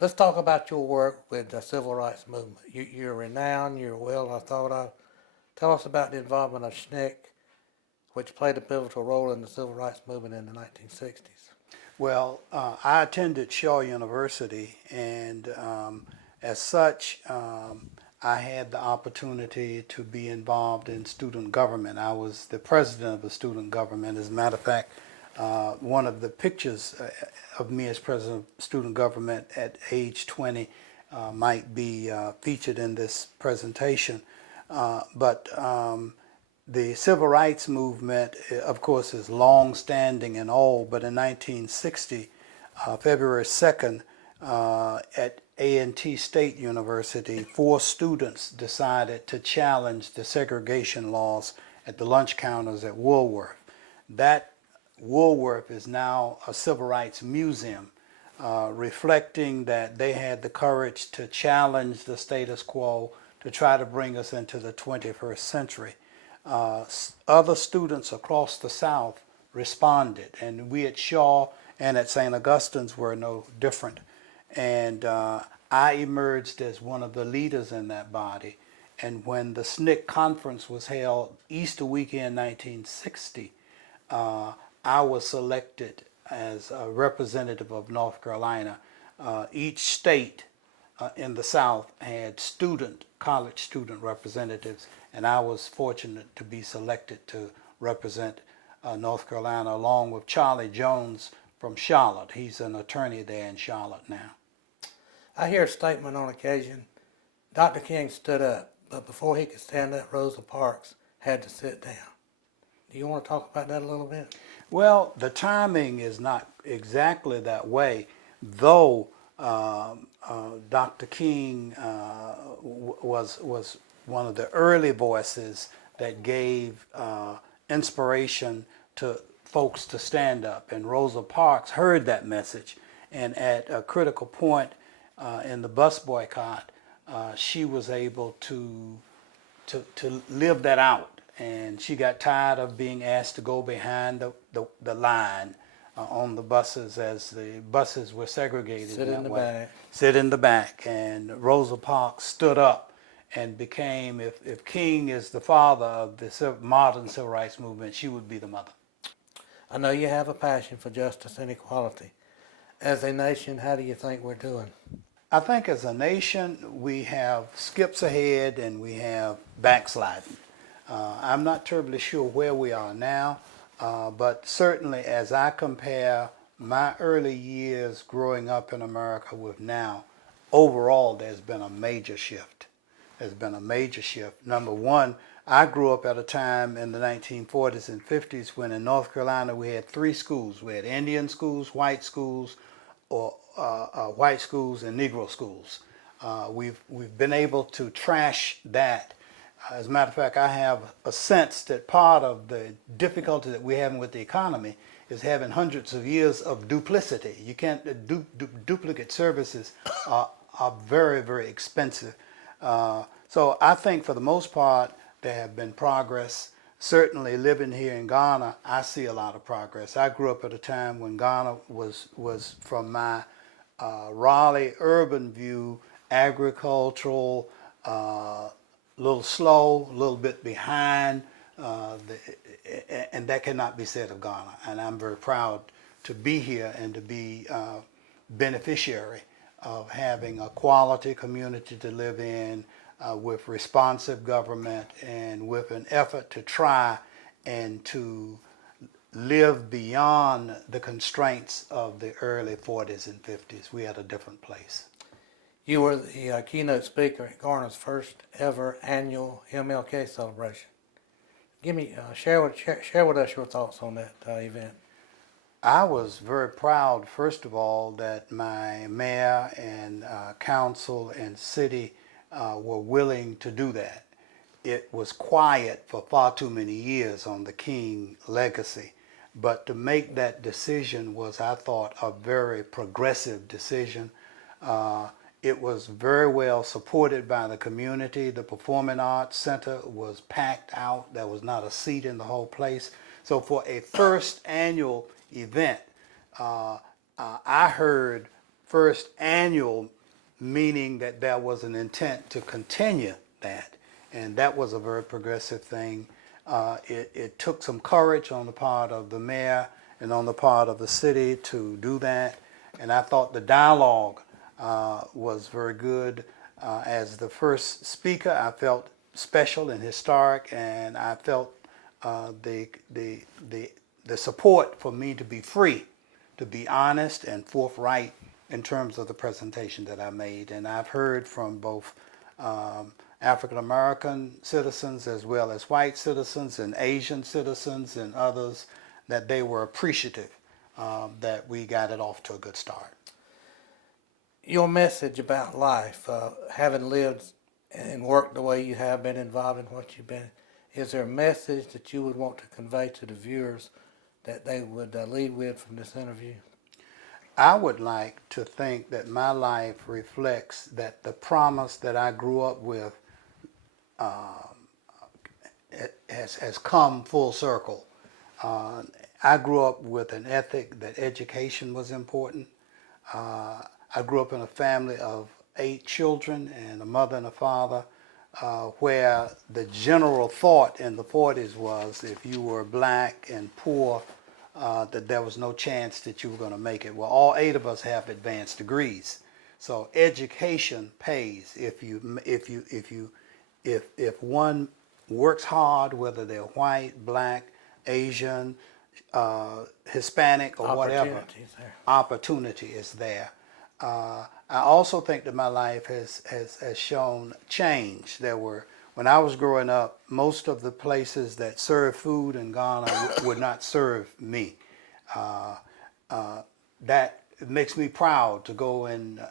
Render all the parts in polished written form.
Let's talk about your work with the civil rights movement. You're renowned, you're well thought of. Tell us about the involvement of SNCC, which played a pivotal role in the civil rights movement in the 1960s. Well, I attended Shaw University, and as such, I had the opportunity to be involved in student government. I was the president of the student government. As a matter of fact, one of the pictures of me as president of student government at age 20 might be featured in this presentation. But the civil rights movement, of course, is long-standing and old, but in 1960, February 2nd, at A&T State University, 4 students decided to challenge the segregation laws at the lunch counters at Woolworth. That Woolworth is now a civil rights museum, reflecting that they had the courage to challenge the status quo to try to bring us into the 21st century. Other students across the South responded, and we at Shaw and at St. Augustine's were no different. And I emerged as one of the leaders in that body. And when the SNCC conference was held Easter weekend 1960, I was selected as a representative of North Carolina. Each state in the South had college student representatives, and I was fortunate to be selected to represent North Carolina along with Charlie Jones from Charlotte. He's an attorney there in Charlotte now. I hear a statement on occasion, Dr. King stood up, but before he could stand up, Rosa Parks had to sit down. Do you want to talk about that a little bit? Well, the timing is not exactly that way, though Dr. King was one of the early voices that gave inspiration to folks to stand up. And Rosa Parks heard that message, and at a critical point in the bus boycott, she was able to live that out. And she got tired of being asked to go behind the line on the buses as the buses were segregated Sit that in the way. back. Sit in the back. And Rosa Parks stood up and became, if King is the father of the modern civil rights movement, she would be the mother. I know you have a passion for justice and equality. As a nation, how do you think we're doing? I think as a nation, we have skips ahead and we have backsliding. I'm not terribly sure where we are now, but certainly as I compare my early years growing up in America with now, overall there's been a major shift. There's been a major shift. Number one, I grew up at a time in the 1940s and 50s when in North Carolina we had 3 schools. We had Indian schools, white schools, or white schools and Negro schools. We've been able to trash that. As a matter of fact, I have a sense that part of the difficulty that we're having with the economy is having hundreds of years of duplicity. You can't, duplicate services are very, very expensive. So I think for the most part, there have been progress. Certainly living here in Ghana, I see a lot of progress. I grew up at a time when Ghana was from my Raleigh urban view, agricultural, little slow, a little bit behind, and that cannot be said of Ghana. And I'm very proud to be here and to be beneficiary of having a quality community to live in with responsive government and with an effort to try and to live beyond the constraints of the early 40s and 50s. We had a different place. You were the keynote speaker at Garner's first ever annual MLK celebration. Share with us your thoughts on that event. I was very proud, first of all, that my mayor and council and city were willing to do that. It was quiet for far too many years on the King legacy, but to make that decision was, I thought, a very progressive decision. It was very well supported by the community. The Performing Arts Center was packed out. There was not a seat in the whole place. So for a first annual event, I heard first annual, meaning that there was an intent to continue that, and that was a very progressive thing. It took some courage on the part of the mayor and on the part of the city to do that, and I thought the dialogue was very good. As the first speaker, I felt special and historic, and I felt the support for me to be free, to be honest and forthright in terms of the presentation that I made. And I've heard from both African American citizens as well as white citizens and Asian citizens and others that they were appreciative that we got it off to a good start. Your message about life, having lived and worked the way you have been, involved in what you've been, is there a message that you would want to convey to the viewers that they would leave with from this interview? I would like to think that my life reflects that the promise that I grew up with has come full circle. I grew up with an ethic that education was important. I grew up in a family of 8 children and a mother and a father, where the general thought in the 40s was if you were black and poor, that there was no chance that you were going to make it. Well, all 8 of us have advanced degrees, so education pays. If one works hard, whether they're white, black, Asian, Hispanic, or whatever, opportunity is there. I also think that my life has shown change. When I was growing up, most of the places that served food in Ghana would not serve me. That makes me proud to go into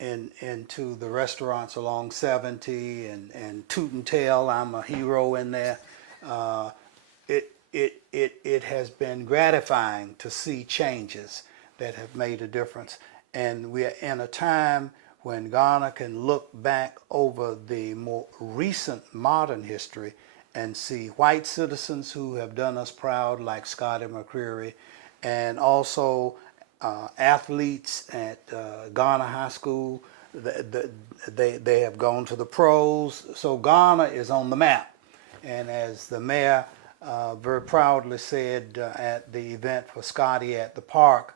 the restaurants along 70 and Toot and Tail. I'm a hero in there. It has been gratifying to see changes that have made a difference. And we are in a time when Ghana can look back over the more recent modern history and see white citizens who have done us proud, like Scotty McCreery, and also athletes at Ghana High School. They have gone to the pros. So Ghana is on the map. And as the mayor very proudly said at the event for Scotty at the park,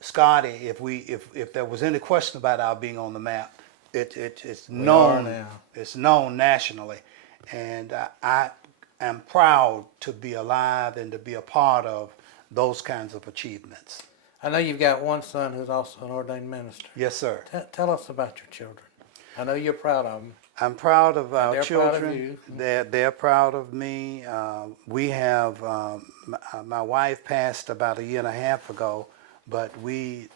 Scotty, if there was any question about our being on the map, it's known. It's known nationally, and I am proud to be alive and to be a part of those kinds of achievements. I know you've got one son who's also an ordained minister. Yes, sir. Tell us about your children. I know you're proud of them. I'm proud of our children. Proud of you. They're proud of me. We have my wife passed about 1.5 years ago, but we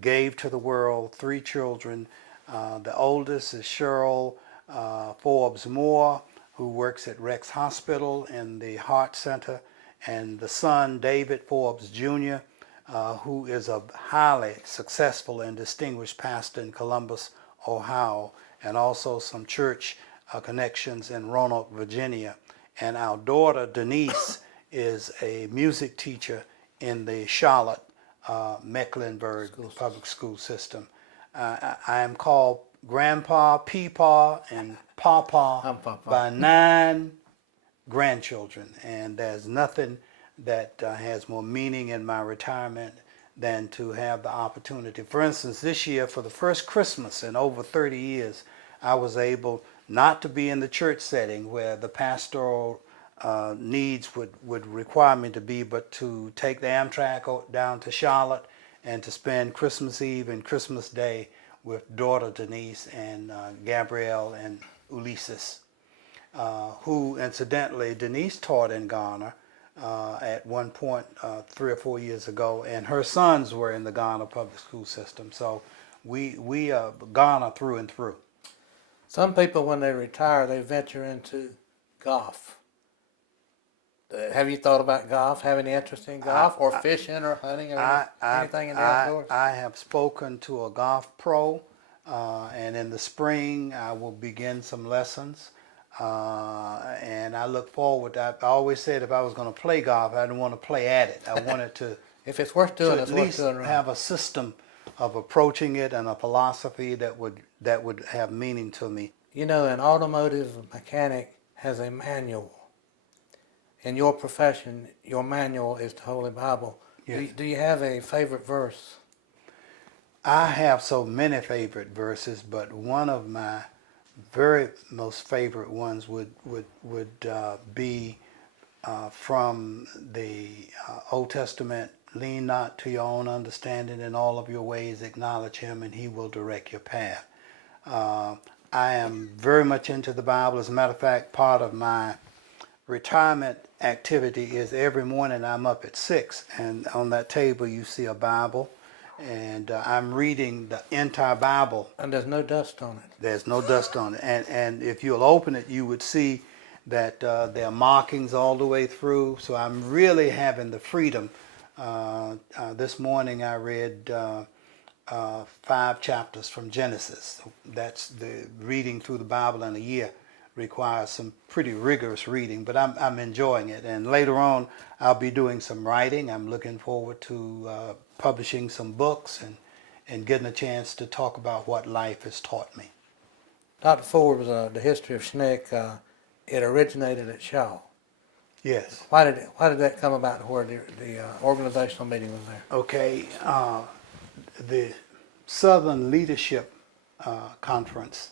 gave to the world 3 children. The oldest is Cheryl Forbes Moore, who works at Rex Hospital in the Heart Center, and the son, David Forbes Jr., who is a highly successful and distinguished pastor in Columbus, Ohio, and also some church connections in Roanoke, Virginia. And our daughter, Denise, is a music teacher in the Charlotte Mecklenburg public school system. I am called Grandpa, Peepaw, and Pawpaw by 9 grandchildren, and there's nothing that has more meaning in my retirement than to have the opportunity. For instance, this year, for the first Christmas in over 30 years, I was able not to be in the church setting where the pastoral needs would require me to be, but to take the Amtrak down to Charlotte and to spend Christmas Eve and Christmas Day with daughter Denise and Gabrielle and Ulysses, who incidentally Denise taught in Ghana at one point 3 or 4 years ago, and her sons were in the Ghana public school system. So we are Ghana through and through. Some people, when they retire, they venture into golf. Have you thought about golf? Have any interest in golf or fishing or hunting or anything in the outdoors? I have spoken to a golf pro, and in the spring I will begin some lessons. And I look forward. I always said if I was going to play golf, I didn't want to play at it. I wanted to If it's worth doing, to it's at worth least doing right. have a system of approaching it and a philosophy that would have meaning to me. You know, an automotive mechanic has a manual. In your profession, your manual is the Holy Bible. Yes. Do you have a favorite verse? I have so many favorite verses, but one of my very most favorite ones would be from the Old Testament. Lean not to your own understanding, in all of your ways acknowledge him, and he will direct your path. I am very much into the Bible. As a matter of fact, part of my retirement activity is every morning I'm up at 6, and on that table you see a Bible, and I'm reading the entire Bible. And there's no dust on it. There's no dust on it, and if you'll open it, you would see that there are markings all the way through. So I'm really having the freedom. This morning I read 5 chapters from Genesis. That's the reading through the Bible in a year requires some pretty rigorous reading, but I'm enjoying it. And later on, I'll be doing some writing. I'm looking forward to publishing some books and getting a chance to talk about what life has taught me. Dr. Ford was the history of SNCC. It originated at Shaw. Yes. Why did that come about to where the organizational meeting was there? Okay. The Southern Leadership Conference,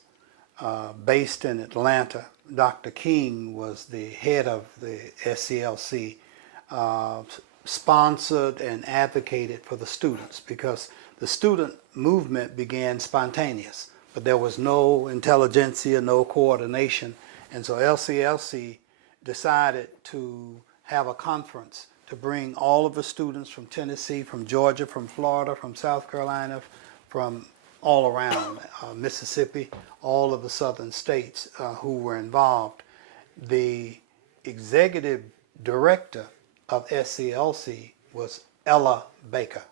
based in Atlanta. Dr. King was the head of the SCLC, sponsored and advocated for the students because the student movement began spontaneous, but there was no intelligentsia, no coordination, and so LCLC decided to have a conference to bring all of the students from Tennessee, from Georgia, from Florida, from South Carolina, from all around, Mississippi, all of the southern states who were involved. The executive director of SCLC was Ella Baker.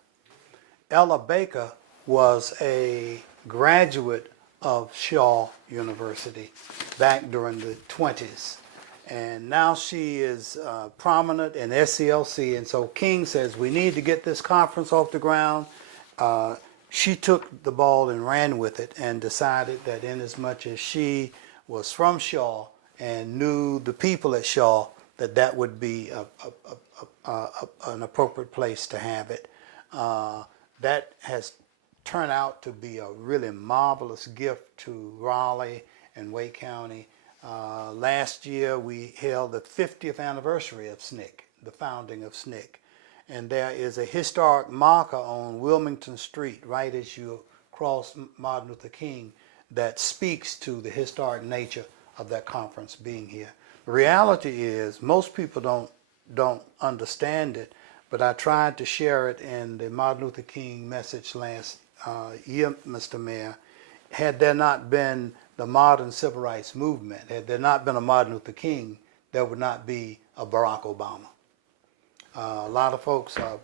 Ella Baker was a graduate of Shaw University back during the 20s. And now she is prominent in SCLC. And so King says, we need to get this conference off the ground. She took the ball and ran with it and decided that inasmuch as she was from Shaw and knew the people at Shaw, that would be an appropriate place to have it. That has turned out to be a really marvelous gift to Raleigh and Wake County. Last year we held the 50th anniversary of SNCC, the founding of SNCC. And there is a historic marker on Wilmington Street, right as you cross Martin Luther King, that speaks to the historic nature of that conference being here. The reality is most people don't understand it, but I tried to share it in the Martin Luther King message last year, Mr. Mayor. Had there not been the modern civil rights movement, had there not been a Martin Luther King, there would not be a Barack Obama. A lot of folks are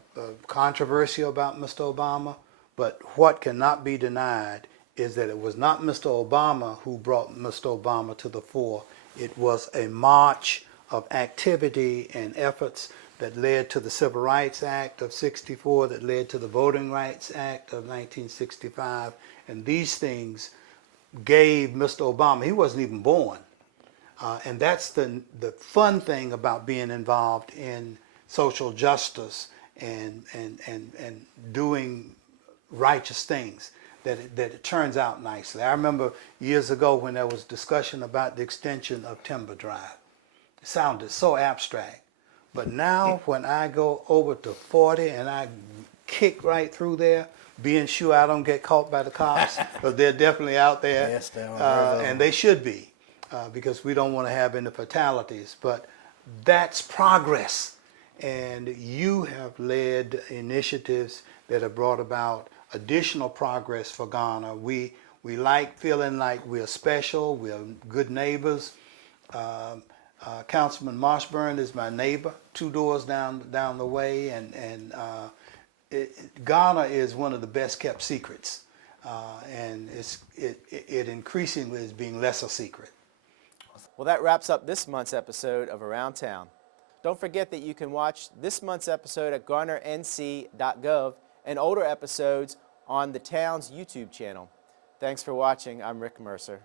controversial about Mr. Obama, but what cannot be denied is that it was not Mr. Obama who brought Mr. Obama to the fore. It was a march of activity and efforts that led to the Civil Rights Act of '64, that led to the Voting Rights Act of 1965, and these things gave Mr. Obama, he wasn't even born, and that's the fun thing about being involved in social justice and doing righteous things, that it turns out nicely. I remember years ago when there was discussion about the extension of Timber Drive. It sounded so abstract. But now when I go over to 40 and I kick right through there, being sure I don't get caught by the cops, because they're definitely out there. Yes, they are. And they should be, because we don't want to have any fatalities. But that's progress. And you have led initiatives that have brought about additional progress for Ghana. We like feeling like we're special, we're good neighbors. Councilman Marshburn is my neighbor, 2 doors down the way, and Ghana is one of the best kept secrets, and it increasingly is being less a secret. Well, that wraps up this month's episode of Around Town. Don't forget that you can watch this month's episode at garnernc.gov and older episodes on the town's YouTube channel. Thanks for watching. I'm Rick Mercer.